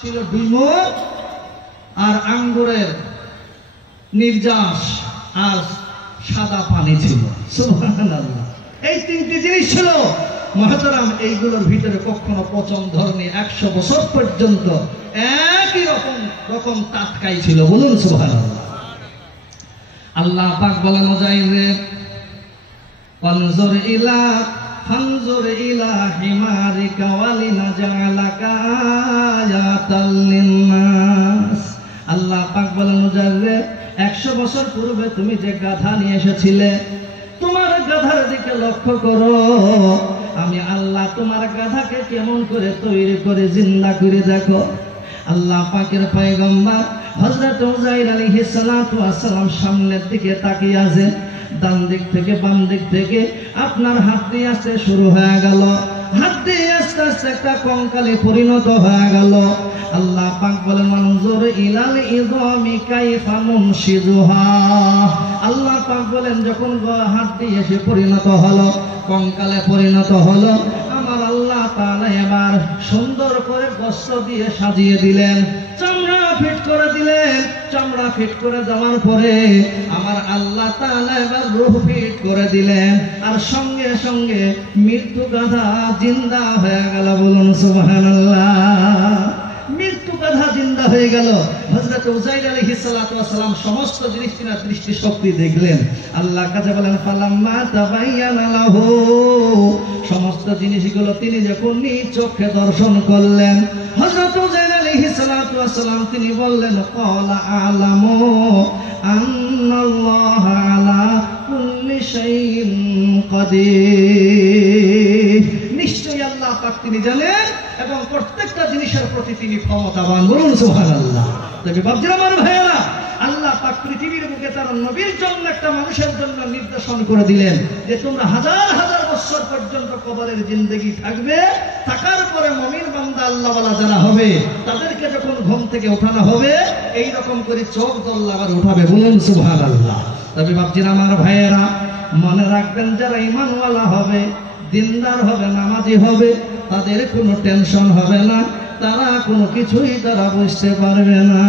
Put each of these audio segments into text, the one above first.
ছিল ডুইমুর আর আঙ্গুরের নির্যাস আর সাদা পানি ছিল। সুবহানাল্লাহ। এই তিনটি জিনিস ছিল মহতারাম। এইগুলোর ভিতরে কখনো পচন ধরেনি। 100 বছর পর্যন্ত একই রকম টাটকাই ছিল। বলুন সুবহানাল্লাহ। আল্লাহ পাক বলেন মুজাহিদে ফানজুর ইলা হিমারিকা ওয়ালিনাজআলাকা আয়াতাল লিন্নাস। আল্লাহ পাক বলেন মুজাহিদে 100 বছর পূর্বে তুমি যে গাধা নিয়ে এসেছিলে, তোমার গাধার দিকে লক্ষ্য করো। আমি আল্লাহ তোমার গাধাকে কেমন করে তৈরি করে জিন্দা করে দেখো। আল্লাহ পাকের পয়গম্বর হযরত উযাইর আলাইহিস সালাতু ওয়াস সালাম সামনের দিকে তাকিয়ে আছে। ডান দিক থেকে বাম দিক থেকে আপনার হাত দিয়ে আসতে শুরু হয়ে গেল। হাত দিয়ে আস্তে আস্তে একটা কঙ্কালে পরিণত হয়ে গেল। আল্লাহ পাক বলেন মানজুর ইলাল ইযামি কাইফা নুনশিজুহা। আল্লাহ পাক বলেন যখন হাত দিয়ে এসে পরিণত হলো, কঙ্কালে পরিণত হলো, আমার আল্লাহ তাআলা এবার সুন্দর করে বস্ত্র দিয়ে সাজিয়ে দিলেন, চামড়া ফিট করে দিলেন। চামড়া ফিট করে দেওয়ার পরে আমার আল্লাহ তাআলা এবার রূহ ফিট করে দিলেন। আর সঙ্গে সঙ্গে মৃত্যু গাধা জিন্দা হয়ে গেল। বলুন সুবহানাল্লাহ। মৃত্যু গাধা জিন্দা হয়ে গেল। হযরত উযাইর আলাইহিস সালাতু ওয়াস সালাম সমস্ত জিনিস তিনার দৃষ্টি শক্তি দেখলেন। আল্লাহ কাছে বলেন ফালাম্মা তাবায়্যানা লাহু। সমস্ত জিনিসগুলো তিনি যখন নিজ চোখে দর্শন করলেন, হযরত উযাইর আলাইহিস সালাতু ওয়াস সালাম তিনি বললেন ক্বালা আ'লামু আন্নাল্লাহা আলা কুল্লি শাইইন কাদির। নিশ্চয়ই আল্লাহ পাক তিনি জানেন এবং প্রত্যেকটা জিনিসের প্রতি তিনি ক্ষমতাবান। বলুন সুবহানাল্লাহ। তবে বাপজিরা আমার ভাইয়েরা, আল্লাহ পাক পৃথিবীর বুকে তার নবীর জন্য একটা মানুষের জন্য নির্দেশন করে দিলেন যে তোমরা হাজার হাজার বছর পর্যন্ত কবরের জিন্দেগি থাকবে। থাকার পরে মুমিন বান্দা আল্লাহওয়ালা যারা হবে তাদেরকে যখন ঘুম থেকে ওঠানো হবে এই রকম করে চোখ দল্লা আবার উঠাবে। বলুন সুবহানাল্লাহ। তবে বাপজিরা আমার ভাইয়েরা, মনে রাখবেন যারা ঈমানওয়ালা হবে, দিনদার হবে, নামাজি হবে, তাদের কোনো টেনশন হবে না, তারা কোনো কিছুই তারা বুঝতে পারবে না।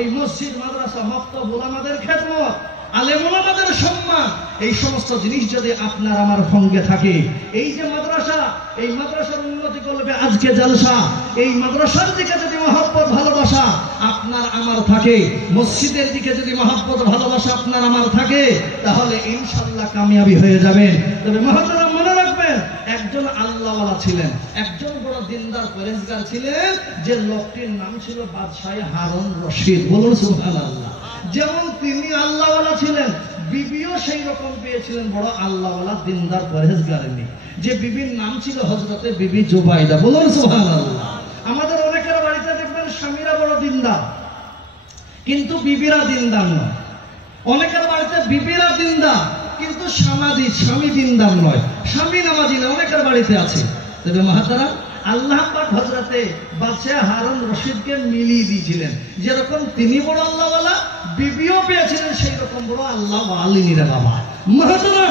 এই মসজিদ, মাদ্রাসা, মাকতাব, উলামাদের খেদমত, আলেম উলামাদের সম্মান, এই সমস্ত জিনিস যদি আপনার আমার সঙ্গে থাকে, এই যে মাদ্রাসা, এই মাদ্রাসার উন্নতি করবে আজকে জলসা, এই মাদ্রাসার দিকে যদি মহব্বত ভালোবাসা আপনার আমার থাকে, মসজিদের দিকে যদি মহব্বত ভালোবাসা আপনার আমার থাকে, তাহলে ইনশাআল্লাহ কামিয়াবি হয়ে যাবেন। তবে মহতারাম মনে রাখবেন, একজন আল্লাহওয়ালা ছিলেন, একজন বড় দিনদার পরেজগার ছিলেন, যে লোকটির নাম ছিল বাদশাহ হারুন রশিদ। বলুন সুবহানাল্লাহ। যেমন তিনি আল্লাহওয়ালা ছিলেন, বিবিও সেই রকম পেয়েছিলেন বড় আল্লাহওয়ালা দিনদার পরেজগারিনী, যে বিবির নাম ছিল হযরতে বিবি জুবাইদা। বলুন সুবহানাল্লাহ। আমাদের অনেকের বাড়িতে দেখবেন স্বামীরা বড় দিনদার, কিন্তু বিবিরা দিনদার নয়। অনেকের বাড়িতে বিবিরা দিনদার, কিন্তু স্বামী দিনদার নয়, স্বামী নামাজি না, অনেকের বাড়িতে আছে। তবে মহাতারা আল্লাহ পাক হযরতে বাদশাহ হারুন রশিদকে মিলিয়ে দিয়েছিলেন। যেরকম তিনি বড় আল্লাহওয়ালা, বিবিও পেয়েছিলেন সেই রকম বড় আল্লাহওয়ালিনী রে বাবা। মহাতারা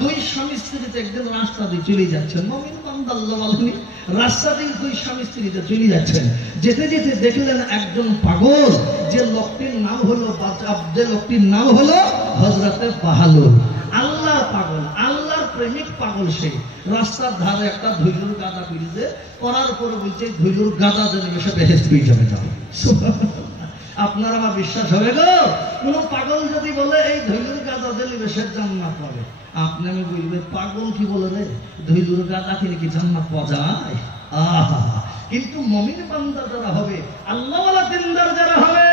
দুই স্বামী স্ত্রীতে একদিন রাস্তা দিয়ে চলে যাচ্ছেন, মুমিন বান্দা আল্লাহওয়ালিনী রাস্তা দিয়ে দুই স্বামী স্ত্রীতে চলে যাচ্ছেন। যেতে যেতে দেখলেন একজন পাগল, যে লোকটির নাম হলো হযরতে বাহালুল। আল্লাহর পাগল, আল্লাহর প্রেমিক পাগল। সেই রাস্তার ধারে একটা ধৈলুর গাদা পিড়িতে করার পরে বলছে ধৈলুর গাদা যেন এসে বেহেশত পেয়ে যাবে। আপনার আমার বিশ্বাস হবে গো? কোন পাগল যদি বলে এই ধৈলুর গাদা দিলে বেশের জান্নাত পাবে, আপনি আমি বলবে পাগল কি বলে রে, ধৈলুর গাদা কিনে কি জান্নাত পাওয়া যায়? আহা! কিন্তু মুমিন বান্দা যারা হবে, আল্লাহওয়ালা দিনদার যারা হবে,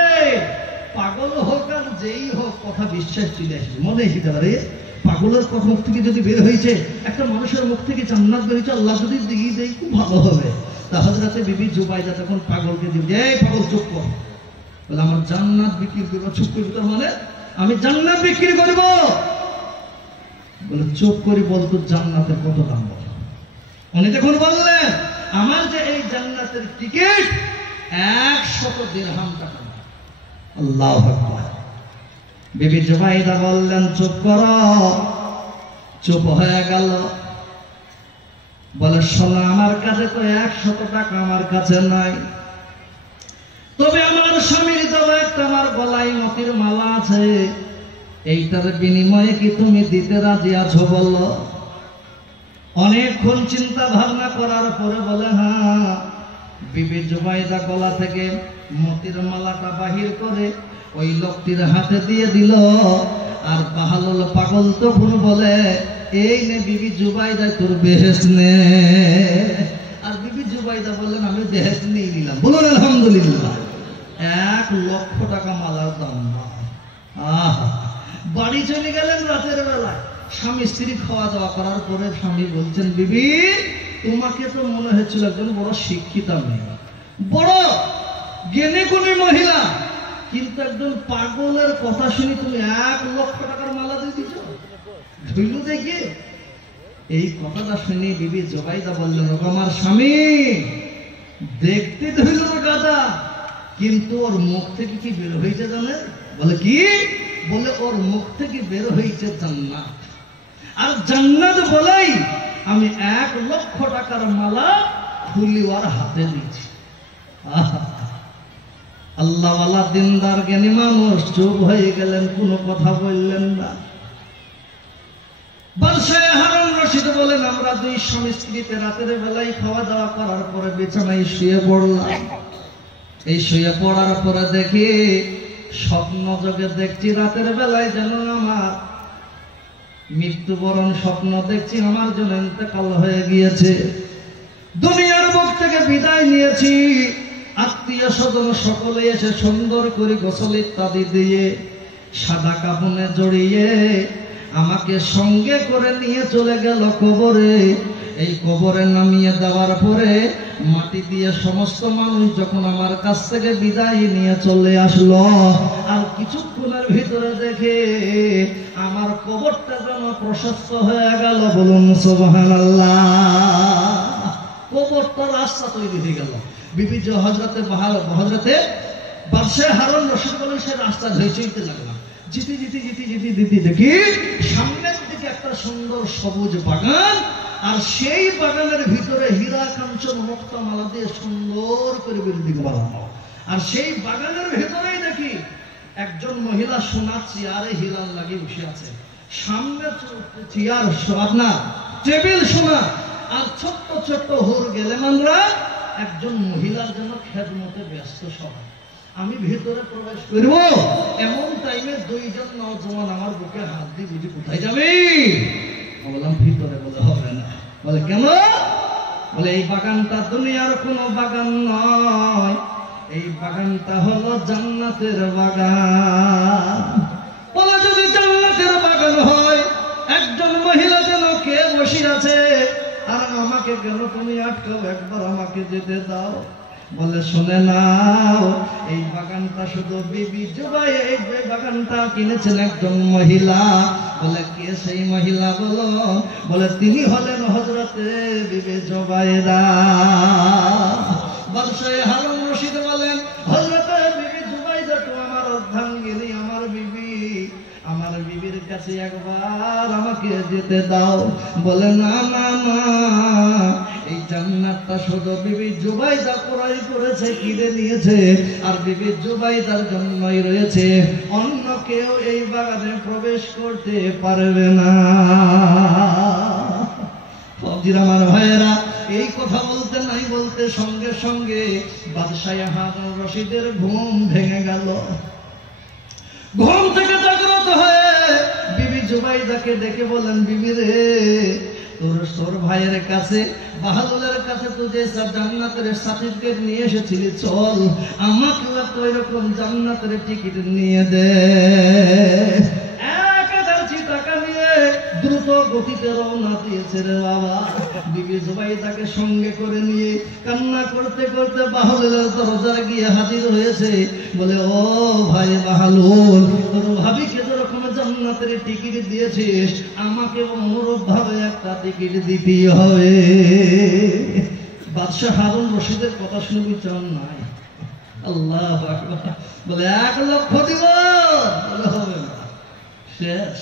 পাগল হোক আর যেই হোক, কথা বিশ্বাস চলে আসবে মনে। হিতে পারে পাগলের মুখ থেকে যদি বের হয়েছে, একটা মানুষের মুখ থেকে জান্নাত বের হয়েছে, আল্লাহ যদি দিয়ে দেয় খুব ভালো হবে। তা হযরতে বিবি জুবাইদা তখন পাগলকে দিবে, এই পাগল চুপ কর। বলে আমার জান্নাত বিক্রি করবো। চুপ করবি তোর মানে? আমি জান্নাত বিক্রি করবো? বলে চুপ করি, বল তোর জান্নাতের কত দাম বল। উনি তখন বললেন আমার যে এই জান্নাতের টিকিট 100 দিরহাম টাকা। আল্লাহু আকবার। বিবি জুবাইদা বললেন চুপ করো। চুপ হয়ে গেল। বলে শোনো, আমার কাছে তো 100 টাকা আমার কাছে নাই, তবে আমার স্বামীর দেওয়া একটা আমার গলায় মতির মালা আছে, এইটার বিনিময়ে কি তুমি দিতে রাজি আছো বলো? অনেকক্ষণ চিন্তা ভাবনা করার পরে বলে হ্যাঁ। বিবি জুবাইদা গলা থেকে মতির মালাটা বাহির করে ওই লোকটির হাতে দিয়ে দিল। আর বাহালুল পাগল তখন বলে এই নে বিবি জুবাইদা তোর বেহেশত নে। আর বিবি জুবাইদা বললেন আমি বেহেশত নিয়ে নিলাম। বলুন আলহামদুলিল্লাহ। 1 লক্ষ টাকা মালার দাম। বাড়ি চলে গেলেন রাতের বেলায়। স্বামী স্ত্রী খাওয়া দাওয়া করার পরে স্বামী বলছেন বিবি তোমাকে তো মনে হচ্ছিল একজন বড় শিক্ষিতা মেয়ে, বড় জ্ঞানী গুণী মহিলা, কিন্তু একজন পাগলের কথা শুনি তুমি 1 লক্ষ টাকার মালা দিয়ে দিচ্ছ। ধইল দেখি এই কথাটা শুনি বিবি জুবাইদা বললেন আমার স্বামী দেখতে ধইল গাদা, কিন্তু ওর মুখ থেকে কি বের হয়েছে জানেন? বলে কি? বলে ওর মুখ থেকে বের হয়েছে জান্নাত। আর জান্নাত বলেই আমি 1 লক্ষ টাকার মালা খুলি ওর হাতে দিয়েছি। আল্লাহওয়ালা দিনদার জ্ঞানী মানুষ চুপ হয়ে গেলেন, কোনো কথা বললেন না। বাদশাহ হারুন রশিদ বলেন আমরা 2 স্বামী স্ত্রীতে রাতের বেলায় খাওয়া দাওয়া করার পরে বিছানায় শুয়ে পড়লাম। এই শুয়ে পড়ার পরে দেখি স্বপ্ন যোগে দেখছি রাতের বেলায় যেন আমার মৃত্যুবরণ স্বপ্ন দেখছি, আমার জন্য ইন্তেকাল হয়ে গিয়েছে। দুনিয়ার বুক থেকে বিদায় নিয়েছি। আত্মীয় স্বজন সকলে এসে সুন্দর করে গোসল ইত্যাদি দিয়ে সাদা কাপড়ে জড়িয়ে আমাকে সঙ্গে করে নিয়ে চলে গেল কবরে। এই কবরে নামিয়ে দেওয়ার পরে মাটি দিয়ে সমস্ত মানুষ যখন আমার কাছ থেকে বিদায় নিয়ে চলে আসলো, আর কিছুক্ষণের ভিতরে দেখে আমার কবরটা যেন প্রশস্ত হয়ে গেল। বলুন সুবহানাল্লাহ। কবরটা রাস্তা তৈরি হয়ে গেল। বিবি হযরতে বাদশাহ হারুন রশিদ বলেন সে রাস্তা ধরে চলতে লাগলাম। জিতে জিতে জিতে জিতে জিতে দেখি সামনের দিকে একটা সুন্দর সবুজ বাগান, আর সেই বাগানের ভিতরে হীরা কাঞ্চন মুক্তা মালা দিয়ে সুন্দর করে বিল্ডিং বানানো। আর সেই বাগানের ভিতরেই দেখি একজন মহিলা সোনার চেয়ারে হীরার লাগিয়ে বসে আছে। সামনে চেয়ার আপনার টেবিল সোনা, আর ছোট্ট ছোট্ট হুর গেলেমানরা একজন মহিলার জন্য খেদমতে ব্যস্ত সবাই। আমি ভিতরে প্রবেশ করব, এমন টাইমে 2 জন নওজওয়ান আমার বুকে হাত দিয়ে বুঝি কোথায় যাবে? বললাম ভিতরে। বলে হবে না। বলে কেন? বলে এই বাগানটা দুনিয়ার কোনো বাগান নয়, এই বাগানটা হলো জান্নাতের বাগান। বলে যদি জান্নাতের বাগান হয় একজন মহিলা যেন কে বসে আছে, আর আমাকে কেন তুমি আটকাও? একবার আমাকে যেতে দাও। বলে শুনে নাও, এই বাগানটা শুধু বিবি জুবাইদা, এই বাগানটা কিনেছেন একজন মহিলা। বলে কে সেই মহিলা? বলো। বলে তিনি হলেন হযরতে বিবি জুবাইদা। বাদশাহ হারুন রশিদ বলেন হযরতে বিবি জুবাইদা তো আমার অর্ধাঙ্গিনী, আমার বিবি। আমার বিবির কাছে একবার আমাকে যেতে দাও। বলে না না না, এই জান্নাতটা শুধু বিবি জুবাইদা ক্রয় করেছে, কিনে নিয়েছে, আর বিবি জুবাইদার জন্যই রয়েছে। অন্য কেউ এই বাগানে প্রবেশ করতে পারবে না। আমার ভাইয়েরা, এই কথা বলতে নাই বলতে সঙ্গে সঙ্গে বাদশাহ হারুন রশিদের ঘুম ভেঙে গেল। ঘুম থেকে জাগ্রত হয়ে বিবি জুবাইদাকে ডেকে বলেন বিবি রে, তোর ভাইয়ের কাছে বাহাদুরের কাছে তো যে জান্নাতের সার্টিফিকেট নিয়ে এসেছিলি, চল আমাকেও একটা এরকম জান্নাতের টিকিট নিয়ে দে। 1000 টাকা নিয়ে দ্রুত গতিতে রওনা দিয়েছে রে বাবা। বিবি জুবাইদাকে সঙ্গে করে নিয়ে কান্না করতে করতে বাহাদুরের দরজায় গিয়ে হাজির হয়েছে। বলে ও ভাই বাহাদুর, তোর ভাবিকে যেরকম জান্নাতের টিকিট দিয়েছিস, আমাকে অনুরূপ ভাবে একটা টিকিট দিতে হবে। বাদশাহ হারুন রশিদের কথা শুনবি চান নাই? আল্লাহু আকবার। বলে 1 লক্ষ দিব। বলে হবে না, শেষ।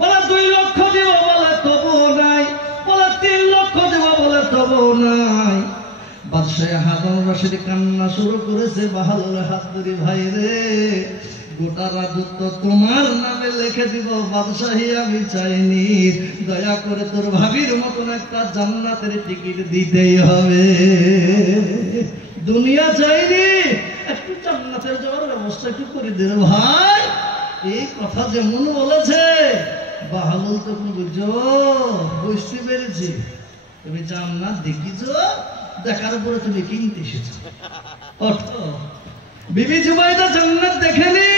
বলে 2 লক্ষ দিব। বলে তবু নাই। বলে 3 লক্ষ দিব। বলে তবু নাই। বাদশাহ হারুন রশিদ কান্না শুরু করেছে, বাহাদুর হাত ধরে, ভাই রে গোটা রাজত্ব তোমার নামে লিখে দিব, বাদশাহী আমি চাইনি, দয়া করে তোর ভাবির মতন একটা জান্নাতের টিকিট দিতেই হবে। দুনিয়া চাইনি, একটু জান্নাতের যাওয়ার ব্যবস্থা একটু করে দে ভাই। এই কথা যেমন বলেছে বাহাদুর তখন বুঝতে পেরেছি, তুমি জান্নাত দেখিছ, দেখার পরে তুমি কিনতে এসেছো। অর্থ বিবি জুবাইদা জান্নাত দেখেনি।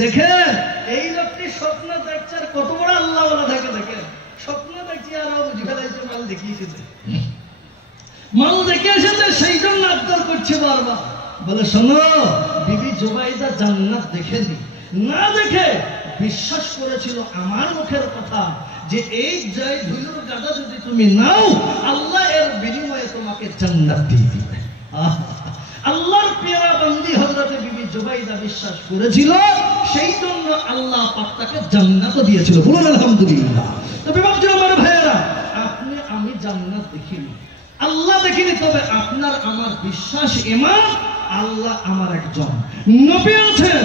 দেখেন এই লোকটি স্বপ্ন দেখছে, আর কত বড় আল্লাহ ওয়ালা থাকে। দেখেন স্বপ্ন দেখছি আর বুঝে ফেলাইছে, মাল দেখে এসেছে, মাল দেখে এসেছে, সেই জন্য আবদার করছে বারবার। বলে শোনো, বিবি জুবাইদা জান্নাত দেখেনি, না দেখে বিশ্বাস করেছিল আমার মুখের কথা যে এই জয় ধুলোর গাদা যদি তুমি নাও, আল্লাহ এর বিনিময়ে তোমাকে জান্নাত দিয়ে দিবে। আল্লাহর পেয়ারা বান্দি হযরতে বিবি জুবাইদা বিশ্বাস করেছিল, সেই জন্য আল্লাহ পাক তাকে জান্নাত দিয়েছিল। বলুন আলহামদুলিল্লাহ। তবে বাপজি আমার ভাইয়েরা, আপনি আমি জান্নাত দেখিনি, আল্লাহ দেখিনি, তবে আপনার আমার বিশ্বাস, ঈমান, আল্লাহ আমার একজন নবী আছেন,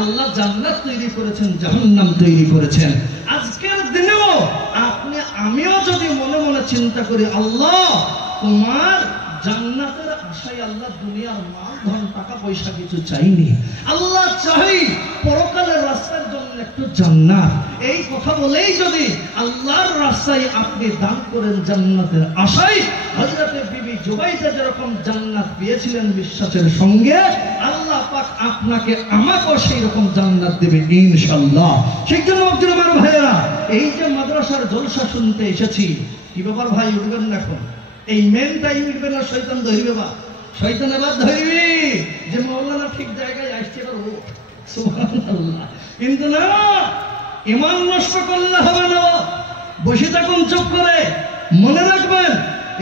আল্লাহ জান্নাত তৈরি করেছেন, জাহান্নাম তৈরি করেছেন। আজকের দিনেও আপনি আমিও যদি মনে মনে চিন্তা করি, আল্লাহ তোমার জান্নাতের আশায় আল্লাহ দুনিয়ার মাল ধন টাকা পয়সা কিছু চাইনি, আল্লাহ চাই পরকালের রাস্তার জন্য একটু জান্নাত। এই কথা বলেই যদি আল্লাহর রাস্তায় আপনি দান করেন জান্নাতের আশায়, হযরতে বিবি জুবাইদা যেরকম জান্নাত পেয়েছিলেন বিশ্বাসের সঙ্গে, আল্লাহ পাক আপনাকে আমাকেও সেই রকম জান্নাত দেবে ইনশাআল্লাহ। সেই জন্য আমার ভাইয়েরা, এই যে মাদ্রাসার জলসা শুনতে এসেছি, কি ব্যাপার ভাই, উঠবেন না এখন? এই মেন টাইম উঠবে না, শয়তান ধরবে, বা শয়তান আবার ধরবি যে মাওলানা ঠিক জায়গায় আসছে, সুবহানাল্লাহ। কিন্তু না, ঈমান নষ্ট করলে হবে না, বসে থাকুন চুপ করে। মনে রাখবেন,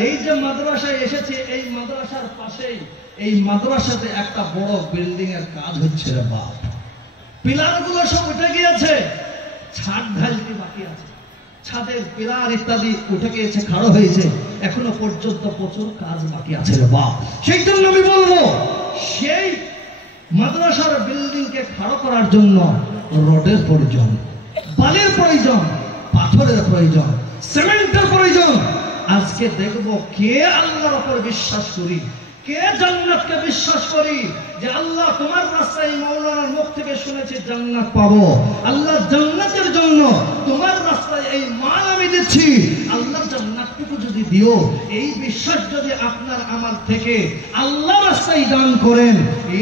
এই যে মাদ্রাসায় এসেছে, এই মাদ্রাসার পাশেই, এই মাদ্রাসাতে একটা বড় বিল্ডিং এর কাজ হচ্ছে রে বাপ। পিলার গুলো সব উঠে গিয়েছে, ছাদ ঢালতে বাকি আছে, ছাদের পিলার ইত্যাদি উঠে গিয়েছে, খাড়ো হয়েছে, এখনো পর্যন্ত প্রচুর কাজ বাকি আছে রে বাপ। সেই জন্য আমি বলবো, সেই মাদ্রাসার বিল্ডিং কে খাড়ো করার জন্য রডের প্রয়োজন, বালির প্রয়োজন, পাথরের প্রয়োজন, সিমেন্টের প্রয়োজন। আজকে দেখবো কে আল্লাহর উপর বিশ্বাস করি, কে জান্নাতকে বিশ্বাস করি, যে আল্লাহ তোমার রাস্তায় মাওলানার মুখ থেকে শুনেছি জান্নাত পাবো, আল্লাহ জান্নাতের জন্য তোমার রাস্তায় এই মাল আমি দিচ্ছি, আল্লাহ জান্নাতটুকু যদি দিও, এই বিশ্বাস যদি আপনার আমার থেকে আল্লাহ রাস্তায় দান করেন,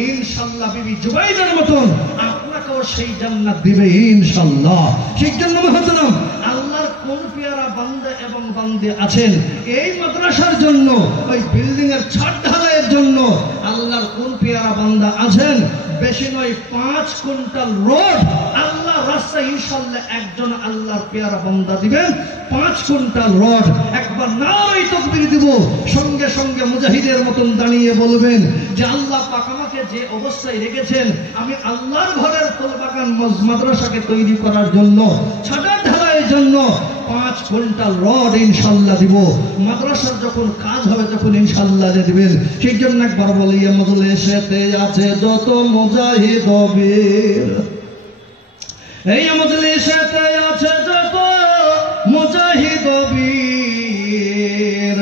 ইনশাআল্লাহ বিবি জুবাইদার মতন আপনাকেও সেই জান্নাত দিবে ইনশাআল্লাহ। সেই জন্য মহতরম, আল্লাহর কোন পেয়ারা বান্দা এবং বান্দে আছেন এই মাদ্রাসার জন্য, ওই বিল্ডিং এর ছাদ ঢালাইয়ের জন্য আল্লাহর কোন পেয়ারা বান্দা আছেন, বেশি নয় 5 কুইন্টাল রড আল্লাহ রাস্তায় ইনশাআল্লাহ একজন আল্লাহর পেয়ারা বান্দা দিবেন। 5 কুইন্টাল রড একবার নারে তাকবীর দিব, সঙ্গে সঙ্গে মুজাহিদের মতন দাঁড়িয়ে বলবেন যে আল্লাহ পাক আমাকে যে অবস্থায় রেখেছেন, আমি আল্লাহর ঘরের তোলবাগান মাদ্রাসাকে তৈরি করার জন্য, ছাদের ঢালাইয়ের জন্য 5 কুইন্টাল রড ইনশাআল্লাহ দিব। মাদ্রাসার যখন কাজ হবে তখন ইনশাআল্লাহ দিবেন। সেই জন্য একবার বলি, মজলিসেতে আছে যত মুজাহিদ বীর, এই মজলিসেতে আছে যত মুজাহিদ বীর,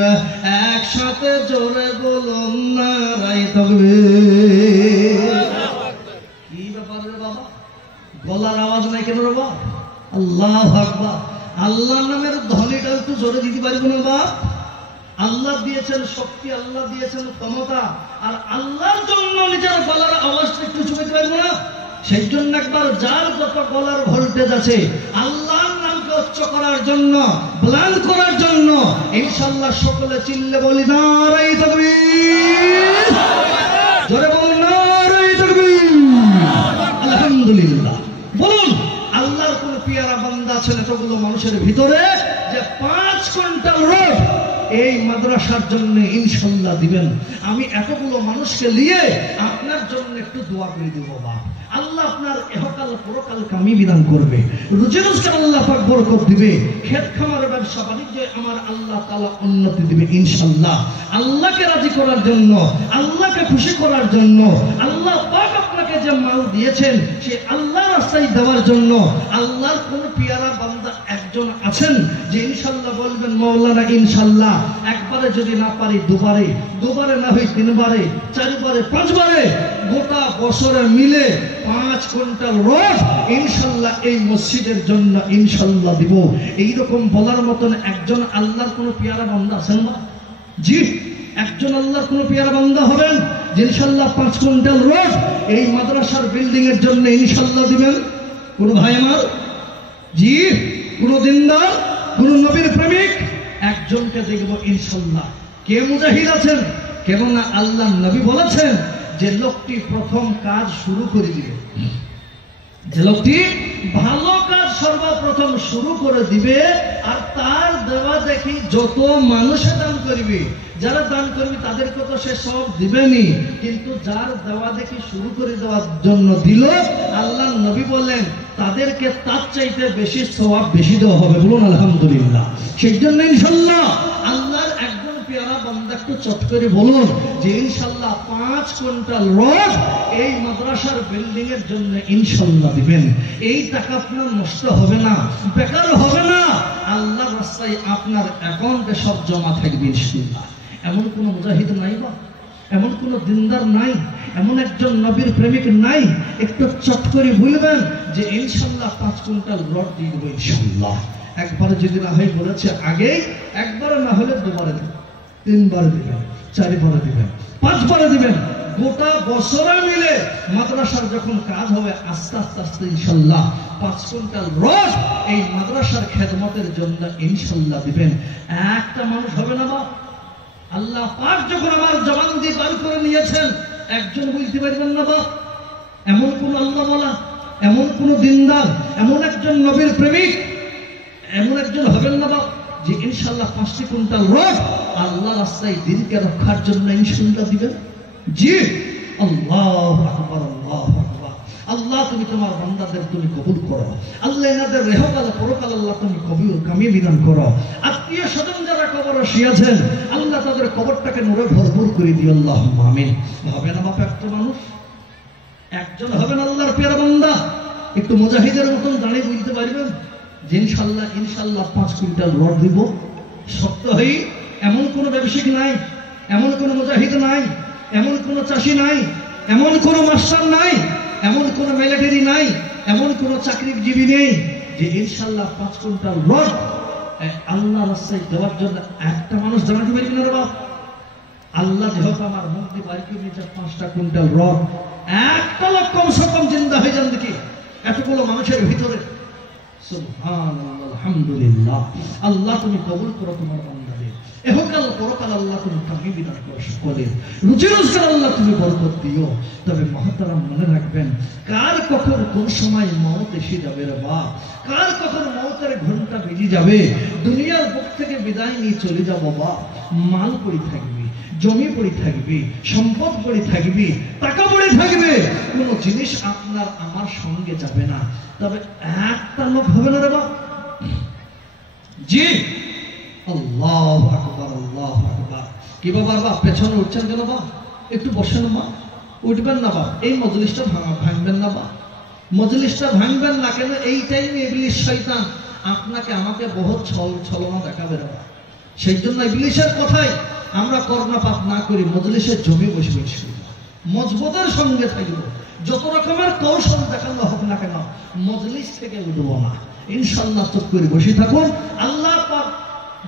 একসাথে জোরে বলুন নারে তাকবীর। কি ব্যাপার রে বাবা, গলার আওয়াজ নাই কেন রে বাবা? আল্লাহু আকবার। আল্লাহর নামের ধ্বনিটা একটু জোরে দিতে পারবো না বাপ? আল্লাহ দিয়েছেন শক্তি, আল্লাহ দিয়েছেন ক্ষমতা, আর আল্লাহর জন্য নিজের গলার আওয়াজটা একটু চুকাতে পারবো না? সেই জন্য একবার যার যত গলার ভোল্টেজ আছে, আল্লাহর নামকে উচ্চ করার জন্য, বুলন্দ করার জন্য, ইনশাআল্লাহ সকলে চিল্লে বলি নারে তাকবীর, জোরে বলুন নারে তাকবীর। আলহামদুলিল্লাহ। বলুন, আল্লাহর কোন পেয়ারা বান্দা আছেন এতগুলো মানুষের ভিতরে যে 5 কুইন্টাল রড এই মাদ্রাসার জন্য ইনশাল্লাহ দিবেন। আমি এতগুলো মানুষকে নিয়ে আপনার জন্য একটু দোয়া করে দেব বাবা। আল্লাহ আপনার ইহকাল পরকাল কামি বিধান করবে, রুজি রোজগার আল্লাহ পাক বরকত দিবে, ক্ষেত খামারের ব্যবসা বাণিজ্যে আমার আল্লাহ তাআলা উন্নতি দিবে ইনশাল্লাহ। আল্লাহকে রাজি করার জন্য, আল্লাহকে খুশি করার জন্য আল্লাহ পাক আপনাকে যে মাল দিয়েছেন সে আল্লাহর রাস্তায় দেওয়ার জন্য আল্লাহর কোন পিয়ারা বান্দা একজন আছেন যে ইনশাল্লাহ বলবেন মাওলানা ইনশাল্লাহ একবারে যদি না পারি দুবারে, দুবারে না হয় তিনবারে, চারবারে, পাঁচবারে, গোটা বছরে মিলে 5 কুইন্টাল রড ইনশাল্লাহ এই মসজিদের জন্য ইনশাল্লাহ দিব। এইরকম বলার মতন একজন আল্লাহর কোন পেয়ারা বান্দা আছেন না? জি, একজন আল্লাহর কোন পেয়ারা বান্দা হবেন যে ইনশাল্লাহ 5 কুইন্টাল রড এই মাদ্রাসার বিল্ডিং এর জন্য ইনশাল্লাহ দিবেন? কোন ভাই আমার? জি, কোন দিনদার, কোন নবীর প্রেমিক একজনকে দেখব ইনশাল্লাহ। কে মুজাহিদ আছেন? কেননা আল্লাহ নবী বলেছেন যে লোকটি প্রথম কাজ শুরু করে দিবে, যে লোকটি ভালো কাজ সর্বপ্রথম শুরু করে দিবে আর তার দেওয়া দেখি যত মানুষে দান করবে, যারা দান করবে তাদেরকে তো সে সব দিবেনি, কিন্তু যার দেওয়া দেখি শুরু করে দেওয়ার জন্য দিল আল্লাহ নবী বললেন তাদেরকে তার চাইতে বেশি সওয়াব বেশি দেওয়া হবে। বলুন আলহামদুলিল্লাহ। সেই জন্য ইনশাল্লাহ আল্লাহর একজন পেয়ারা বান্দা একটু চট করে বলুন যে ইনশাল্লাহ 5 কুইন্টাল রড এই মাদ্রাসার বিল্ডিং এর জন্য ইনশাল্লাহ দিবেন। এই টাকা আপনার নষ্ট হবে না, বেকার হবে না, আল্লাহর রাস্তায় আপনার অ্যাকাউন্টে সব জমা থাকবে ইনশাল্লাহ। এমন কোন মুজাহিদ নাই বা এমন কোন দিনদার নাই, এমন একজন নবীর প্রেমিক নাই একটু চট করে বলবেন যে ইনশাল্লাহ 5 কুইন্টাল রড দিয়ে দেবো ইনশাল্লাহ। একবারে যদি না হয় বলেছে আগে, একবারে না হলে দুবারে দিবেন, তিনবারে দিবেন, চারবারে দিবেন, পাঁচবারে দিবেন। গোটা বছরে মিলে মাদ্রাসার যখন কাজ হবে আস্তে আস্তে আস্তে ইনশাল্লাহ 5 কুইন্টাল রড এই মাদ্রাসার খেদমতের জন্য ইনশাল্লাহ দিবেন। একটা মানুষ হবে না বা? আল্লাহ পাক যখন আমার জবান দিয়ে বার করে নিয়েছেন একজন বুঝতে পারবেন না বা? এমন কোন আল্লাহ বলা, এমন কোন দিনদার, এমন একজন নবীর প্রেমিক এমন একজন হবেন না বা যে ইনশাল্লাহ 5 কুইন্টাল রড আল্লাহ রাস্তায় দিনকে রক্ষার জন্য ইনশাল্লাহ দিবেন? জি, আল্লাহু আকবার, আল্লাহু আকবার। আল্লাহ তুমি তোমার বান্দাদের তুমি কবুল করো, আল্লাহ এনাদের রেহকাল পরকাল আল্লাহ তুমি কবুল কামিয়ে বিধান করো। আত্মীয় স্বজন যারা কবরে শুয়েছেন আল্লাহ তাদের কবরটাকে নূরে ভরপুর করে দিও, আল্লাহুম্মা আমিন। হবে না বাপ একটা মানুষ? একজন হবেন আল্লাহর পেয়ারা বান্দা একটু মুজাহিদের মতন দাঁড়িয়ে বুঝতে পারবেন যে ইনশাল্লাহ ইনশাল্লাহ 5 কুইন্টাল রড দিব। শক্ত হই এমন কোন ব্যবসায়িক নাই, এমন কোন মুজাহিদ নাই, এমন কোন চাষি নাই, এমন কোন মাস্টার নাই, এমন কোন মিলিটারি নাই, এমন কোন চাকরিজীবী নেই যে ইনশাল্লাহ 5 কুইন্টাল রড আল্লাহ রাস্তায় দেওয়ার জন্য একটা মানুষ জানাতে পারবে না রে বাপ। আল্লাহ যেহেতু আমার মুখ দিয়ে বাড়ি করে নিয়েছে 5টা কুইন্টাল রড, একটা লোক কমসে কম জিন্দা হয়ে যান দেখি এতগুলো মানুষের ভিতরে। সুবহানাল্লাহ, আলহামদুলিল্লাহ। আল্লাহ তুমি কবুল করো তোমার বান্দাদের, এহকাল পরকাল আল্লাহ তুমি কামিয়ে বিধান করো সকলের, রুজি রোজগার আল্লাহ তুমি বরকত দিও। তবে মহতারাম মনে রাখবেন কার কখন কোন সময় মওত এসে যাবে রে বাপ, কার কখন মওতের ঘন্টা বেজে যাবে। দুনিয়ার বুক থেকে বিদায় নিয়ে চলে যাব বাপ, মাল পড়ে থাকবে, জমি পড়ে থাকবে, সম্পদ পড়ে থাকবে, টাকা পড়ে থাকবে, কোন জিনিস আপনার আমার সঙ্গে যাবে না। তবে একটা লোক হবে না রে বাপ। জি, আল্লাহু আকবার, আল্লাহু আকবার। কি বাবার বাপ পেছনে উঠছেন কেন বাপ? একটু বসেন মা, উঠবেন না বাপ। এই মজলিসটা ভাঙবেন না বাপ, মজলিসটা ভাঙবেন না। কেন? এই টাইমে ইবলিস শয়তান আপনাকে আমাকে বহুত ছলনা দেখাবে রে বাপ। সেই জন্য ইবলিসের কথাই আমরা কর্ণপাত না করি, মজলিসের জমি বসে মজবুতের সঙ্গে থাকবো। যত রকমের কৌশল দেখানো হোক না কেন মজলিস থেকে উঠবো না ইনশাল্লাহ। চুপ করে বসে থাকুন। আল্লাহ পাক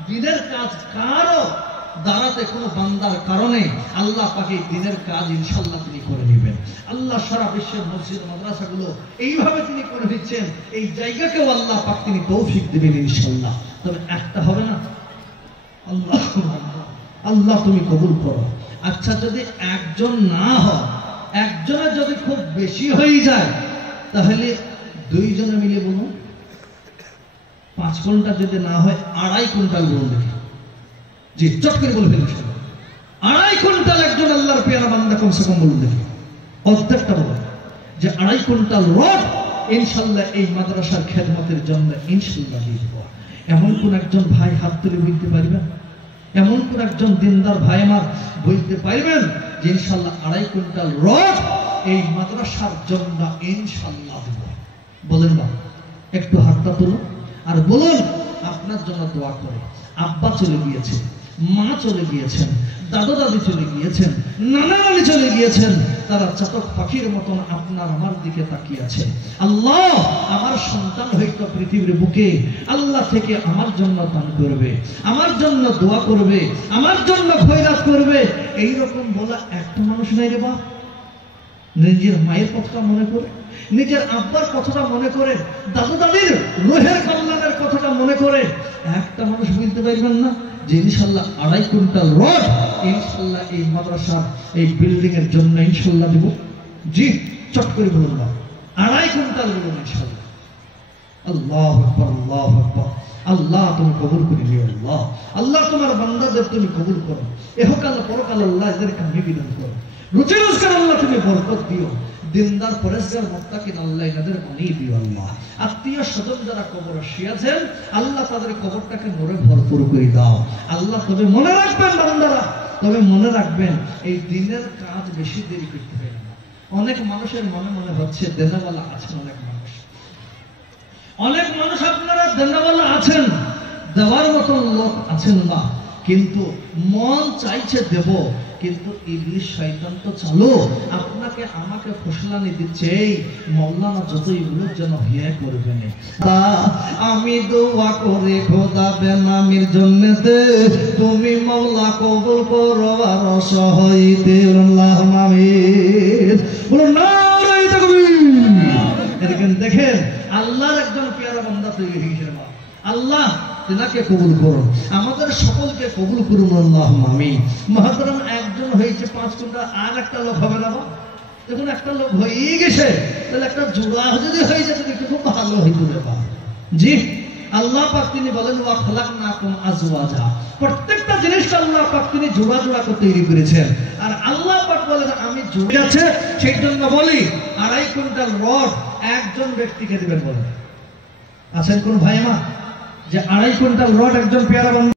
দিনের কাজ কারো দাঁড়াতে কোনো বান্দার কারণে আল্লাহ পাকে দিনের কাজ ইনশাল্লাহ তিনি করে নেবেন। আল্লাহ সারা বিশ্বের মসজিদ মাদ্রাসাগুলো এইভাবে তিনি করে দিচ্ছেন, এই জায়গাকেও আল্লাহ পাক তিনি তৌফিক দিবেন ইনশাল্লাহ। তবে একটা হবে না, আল্লাহ আল্লাহ তুমি কবুল করো। আচ্ছা, যদি একজন না হয়, একজনের যদি খুব বেশি হয়ে যায় তাহলে 2 জনে মিলে বলুন 5 কুইন্টাল, যদি না হয় 2.5 কুইন্টাল বলুন দেখি। জি, চট করে বলে ফেলুন। 2.5 কুইন্টাল একজন আল্লাহর পেয়ারা বান্দা কমসে কম বলুন দেখি, অর্ধেকটা বলুন যে 2.5 কুইন্টাল রড ইনশাল্লাহ এই মাদ্রাসার খেদমতের জন্য ইনশাল্লাহ দিয়ে দেব। এমন কোন একজন ভাই হাত তুলে বলতে পারবেন? এমন কোন একজন দিনদার ভাই আমার বলতে পারবেন যে ইনশাল্লাহ 2.5 কুইন্টাল রড এই মাদ্রাসার জন্য ইনশাল্লাহ দেব? বলেন না, একটু হাতটা তুলুন আর বলুন আপনার জন্য দোয়া করে। আব্বা চলে গিয়েছে, মা চলে গিয়েছেন, দাদা দাদি চলে গিয়েছেন, নানা নানি চলে গিয়েছেন, তারা চাতক পাখির মতন আপনার আমার দিকে তাকিয়ে আছে। আল্লাহ আমার সন্তান হয়তো পৃথিবীর বুকে আল্লাহ থেকে আমার জন্য দান করবে, আমার জন্য দোয়া করবে, আমার জন্য খয়রাত করবে, এইরকম বলা একটা মানুষ নাই রে বাপ। নিজের মায়ের কথাটা মনে করে, নিজের আব্বার কথাটা মনে করে, দাদু দাদির রোহের কল্যাণের কথাটা মনে করে একটা মানুষ বলতে পারবেন না যে ইনশাল্লাহ 2.5 কুইন্টাল রড ইনশাল্লাহ এই মাদ্রাসা এই বিল্ডিং এর জন্য ইনশাল্লাহ দেব? জি, চট করে বলুন না, 2.5 কুইন্টাল বলুন ইনশাল্লাহ। আল্লাহু আকবার, আল্লাহু আকবার। আল্লাহ তুমি কবুল করে নিও। আল্লাহ, আল্লাহ তোমার বান্দাদের তুমি কবুল করো, এহকাল পরকাল আল্লাহ এদেরকে নিবেদন করো, রুচি রোজগার আল্লাহ তুমি বরকত দিও, দিনদার পরেশগার মুত্তাকিন আল্লাহ এদের বানিয়ে দিও। আল্লাহ আত্মীয় স্বজন যারা কবরে শুয়েছেন আল্লাহ তাদের কবরটাকে নূরে ভরপুর করে দাও। আল্লাহ তবে মনে রাখবেন বান্দারা, তবে মনে রাখবেন এই দিনের কাজ বেশি দেরি করতে হবে না। অনেক মানুষের মনে মনে হচ্ছে দেনাওয়ালা আছেন, অনেক মানুষ আপনারা দেনাওয়ালা আছেন, দেওয়ার মতন লোক আছেন না, কিন্তু মন চাইছে দেব, কিন্তু ইবলিস শয়তান তো চালু আপনাকে আমাকে ফসলানি দিচ্ছে এই মওলানা যতই বলুক যেন হিয়া করবে না। আমি দোয়া করে খোদা বেনামির জন্য দে, তুমি মওলা কবুল করো আর সহায়তে আল্লাহুম্মা আমিন। বলুন নারে তাকবীর। এরকম দেখেন আল্লাহর একজন পেয়ারা বান্দা তৈরি হয়ে গেছে। আল্লাহ তেনাকে কবুল করুন, আমাদের সকলকে কবুল করুন আল্লাহুম্মা আমিন। মুহতারাম একজন হয়েছে 5 কুইন্টাল, আর একটা লোক হবে না? যখন একটা লোক হয়ে গেছে তাহলে একটা জোড়া যদি হয়ে যেত একটু খুব ভালো হইতো রে বাবা। জি, আল্লাহ পাক তিনি বলেন ওয়া খালাকনাকুম আজওয়াজা, প্রত্যেকটা জিনিসটা আল্লাহ পাক তিনি জোড়া জোড়া করে তৈরি করেছেন। আর আল্লাহ পাক বলেন আমি জোড়া আছে সেই জন্য বলি 2.5 কুইন্টাল রড একজন ব্যক্তিকে দিবেন। বলেন আছেন কোন ভাই আমার যে 2.5 কুইন্টাল রড একজন পেয়ারা